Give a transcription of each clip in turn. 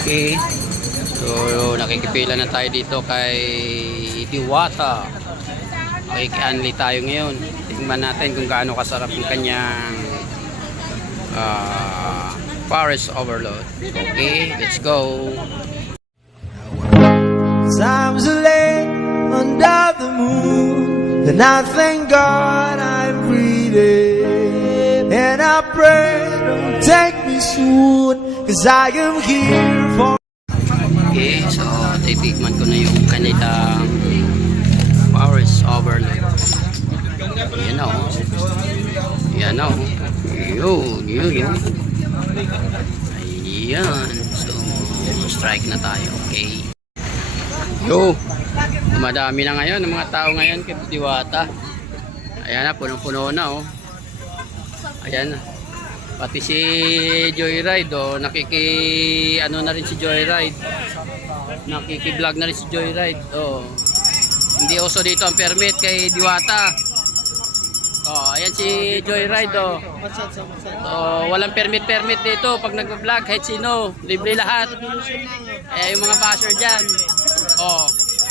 Okay. So, nakikipila na tayo dito kay Diwata. Makikianli tayo ngayon. Tingnan natin kung gaano kasarap yung kanyang forest overload. Okay, let's go. Times are late under the moon, and I thank God I'm breathing, and I pray don't take me soon, 'cause I am here for. Okay, so titikman ko na yung kanilang forest overload. Yan o. Yan o. Yun. Ayan. So, strike na tayo. Okay. Yo. Madami na ngayon ang mga tao ngayon kay Diwata. Ayan na, punong-puno na oh. Ayan na. Pati si Joyride oh, ano na rin si Joyride. Nakiki-vlog na rin si Joyride. Oh. Hindi uso dito ang permit kay Diwata. Oh, ayan si Joyride oh. So, walang permit dito pag nagba-vlog kahit sino, libre lahat. Eh yung mga basher diyan. Oh,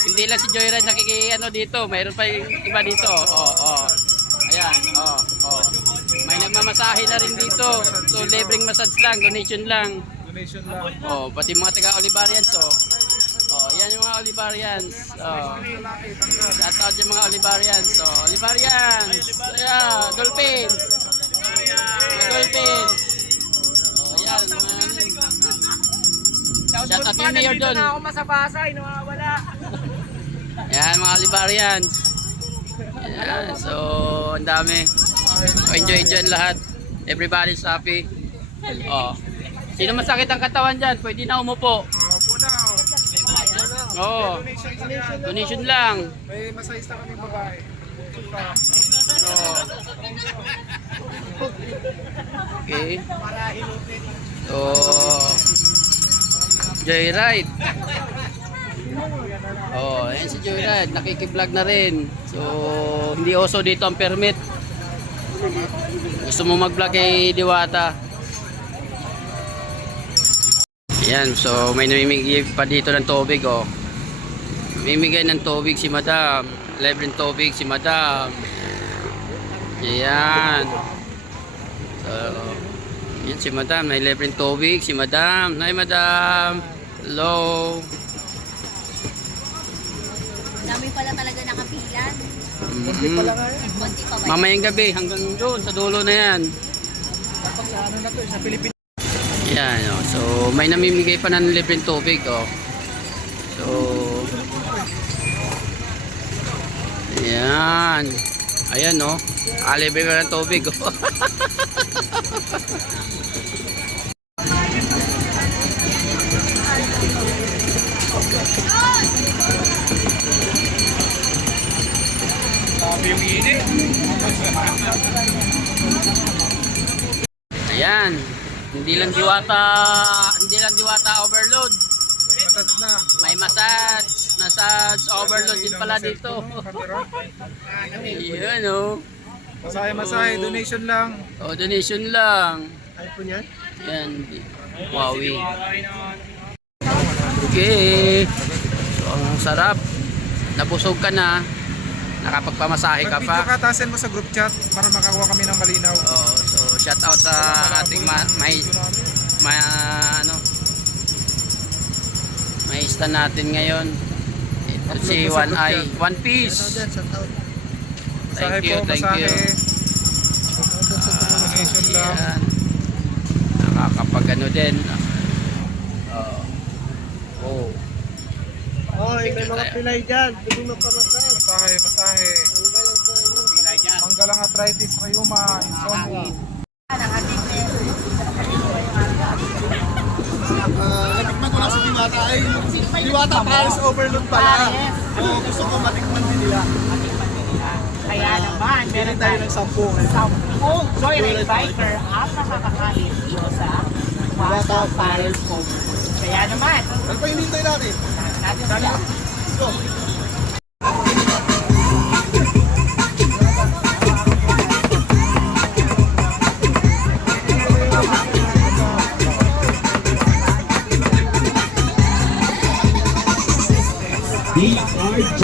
hindi lang si Joyride ano dito, mayroon pa yung iba dito. Oh. Ayan, oh. May nagmamasahe na rin dito. So, libreng massage lang, donation lang. Oh, pati mga taga Olivarians oh. Oh, yan yung mga Olivarians. Oh. Shout out yung mga Olivarians. Oh, Olivarians. Ayan, Dolphins. Dolphins. Oh, yan. Shout out yung mayor doon. Ako masabasay, nawawala. Yan, mga Olivarians. Yan, so, ang dami. So, enjoy lahat. Everybody's happy. Oh. Sino masakit ang katawan dyan? Pwede na umupo. Oo. Donation lang. May masayista kaming babae. Oo. Okay. So, Joyride. Oh, ayan si Joyride. Nakiki-vlog na rin. So, hindi uso dito ang permit. Gusto mo mag-vlog kay Diwata. Ayan, so may namimigay pa dito ng tubig oh. Namimigay ng tubig si Madam. Libreng tubig si Madam. Ayan. So, ayan si Madam. May libreng tubig si Madam. Hi Madam. Hello. Dami pala talaga nakapilan. Kunti pa lang nga. Kunti pa ba? Mamayang gabi hanggang doon sa dulo na yan. Tapos sa ano na to, sa Pilipinas. Yan oh. So may namimigay pa ng libreng tubig oh. So ayan. Ayan oh. Libre ka ng tubig oh. Ayan. Hindi lang Diwata overload. Matats na. May massage overload din pala dito. Ayan oh. Masahe, donation lang. Oh, donation lang. iPhone yan? Ayan. Huawei. Okay. So, ang sarap. Nabusog ka na. Nakapagpamasahe ka Pag-video pa. ka, tasin mo sa group chat para makakuha kami ng malinaw. Oh, so shout out sa ating may stand natin ngayon. Ito si One Eye, One Piece. Thank you. Donation lang. Ayan. Nakakapag din. Oh. Oy, may mga pilay dyan. Hindi mo pamatas. Masahe. Manggalang arthritis, rheuma, insomnia. Natikman ko lang sa Diwata ay Diwata Paris overload pala. Oo, gusto ko matikman din nila. Kaya naman, meron Tayo tayo ng 10. 10 joyride biker at makakakalit dito sa Diwata Paris Home. Kaya naman, Ano pa hinihintay natin? natin sila. Let's go. DRJ.